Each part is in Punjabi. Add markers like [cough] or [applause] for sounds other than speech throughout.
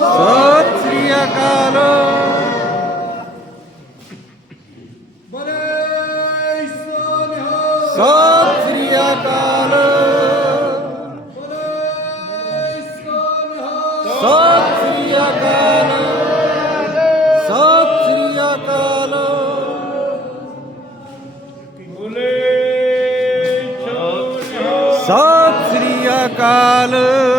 ਸਤਿ ਸ੍ਰੀ ਅਕਾਲ ਬਲੇ ਸੋਨਿਹਾ ਸਤਿ ਸ੍ਰੀ ਅਕਾਲ ਬਲੇ ਸੋਨਿਹਾ ਸਤਿ ਸ੍ਰੀ ਅਕਾਲ ਸਤਿ ਸ੍ਰੀ ਅਕਾਲ ਬਲੇ ਸੋਨਿਹਾ ਸਤਿ ਸ੍ਰੀ ਅਕਾਲ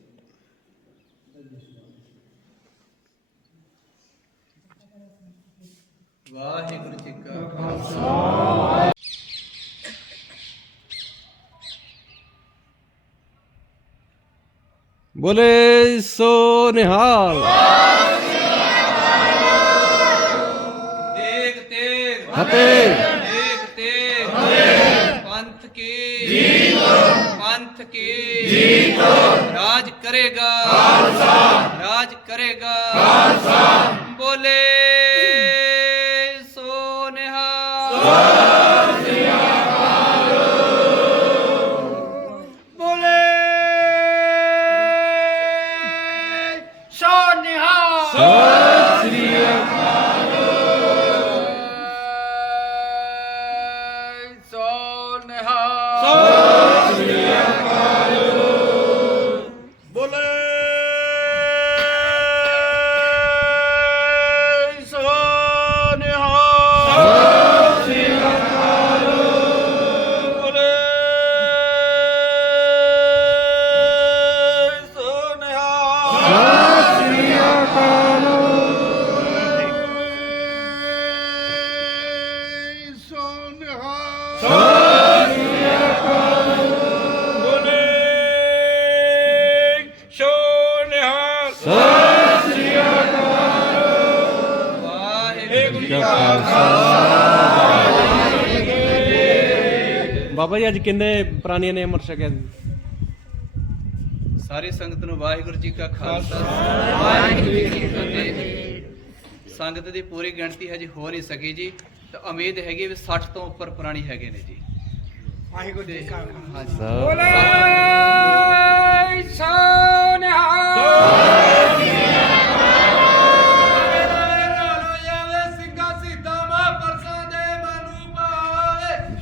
वागुरु जी का बोले सो निहाल देखते आगे। आगे। देखते, देखते पंथ के पंथ के ਕਰੇਗਾ ਖਾਲਸਾ ਰਾਜ ਕਰੇਗਾ ਖਾਲਸਾ ਬੋਲੇ ਸੋਨਿਹਾ ਸੋਨਿਹਾ ਬਾਬਾ ਜੀ ਅੱਜ ਕਿੰਨੇ ਪ੍ਰਾਣੀਆਂ ਨੇ ਅਮਰ ਸ਼ਕਿਆ ਜੀ ਸਾਰੀ ਸੰਗਤ ਨੂੰ ਵਾਹਿਗੁਰੂ ਜੀ ਕਾ ਖਾਲਸਾ ਵਾਹਿਗੁਰੂ ਕੀ ਫਤਿਹ ਸੰਗਤ ਦੀ ਪੂਰੀ ਗਿਣਤੀ ਹੈ ਹੋ ਨਹੀਂ ਸਕੀ ਜੀ ਤਾਂ ਉਮੀਦ ਹੈਗੀ ਵੀ 60 ਤੋਂ ਉੱਪਰ ਪ੍ਰਾਣੀ ਹੈਗੇ ਨੇ ਜੀ ਵਾਹਿਗੁਰੂ ਜੀ ਕਾ ਖਾਲਸਾ ਬੋਲੇ ਸਾ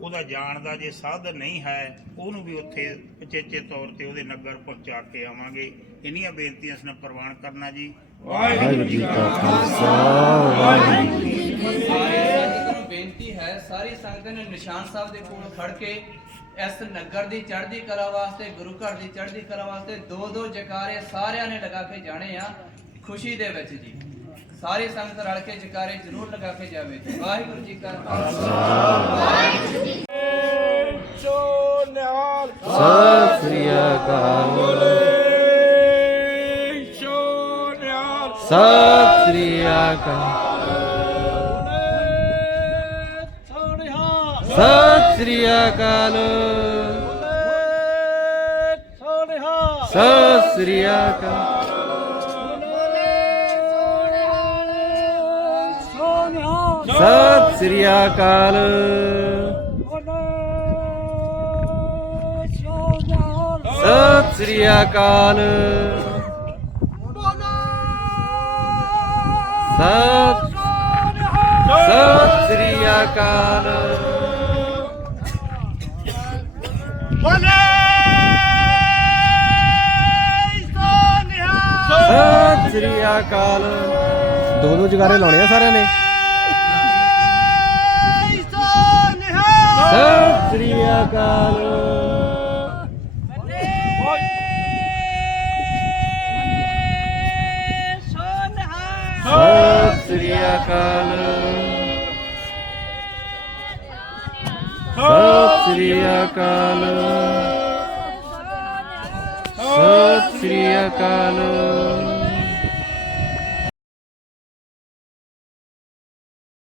ਉਹਦਾ ਜਾਣ ਦਾ ਜੇ ਸਾਧ ਨਹੀਂ ਹੈ ਉਹਨੂੰ ਵੀ ਉੱਥੇ ਚੇਚੇ ਤੌਰ ਤੇ ਉਹਦੇ ਨਗਰ ਪਹੁੰਚਾ ਕੇ ਆਵਾਂਗੇ ਇਨੀਆਂ ਬੇਨਤੀਆਂ ਸਨ ਪ੍ਰਵਾਨ ਕਰਨਾ ਜੀ ਵਾਹਿਗੁਰੂ ਜੀ ਕਾ ਖਾਲਸਾ ਵਾਹਿਗੁਰੂ ਜੀ ਕੀ ਫਤਿਹ ਬੇਨਤੀ ਹੈ ਸਾਰੀ ਸੰਗਤ ਨੇ ਨਿਸ਼ਾਨ ਸਾਹਿਬ ਦੇ ਕੋਲ ਖੜ ਕੇ ਇਸ ਨਗਰ ਦੀ ਚੜ੍ਹਦੀ ਕਲਾ ਵਾਸਤੇ ਗੁਰੂ ਘਰ ਦੀ ਚੜ੍ਹਦੀ ਕਲਾ ਵਾਸਤੇ ਦੋ ਦੋ ਜਕਾਰੇ ਸਾਰਿਆਂ ਨੇ ਲਗਾ ਕੇ ਜਾਣੇ ਆ ਖੁਸ਼ੀ ਦੇ ਵਿੱਚ ਜੀ सारीके चारे जाहिक सिया काल सिया काल सिया काल ਸਤ ਸ੍ਰੀ ਅਕਾਲ ਸਤ ਸ੍ਰੀ ਅਕਾਲ ਸਤ ਸ੍ਰੀ ਅਕਾਲ ਸਤ ਸ੍ਰੀ ਅਕਾਲ ਦੋ ਦੋ ਜਗਾਰੇ ਲਾਉਣੇ ਆ ਸਾਰਿਆਂ ਨੇ Satsriyakala [laughs] Satsriya Satsriyakala Satsriyakala Satsriyakala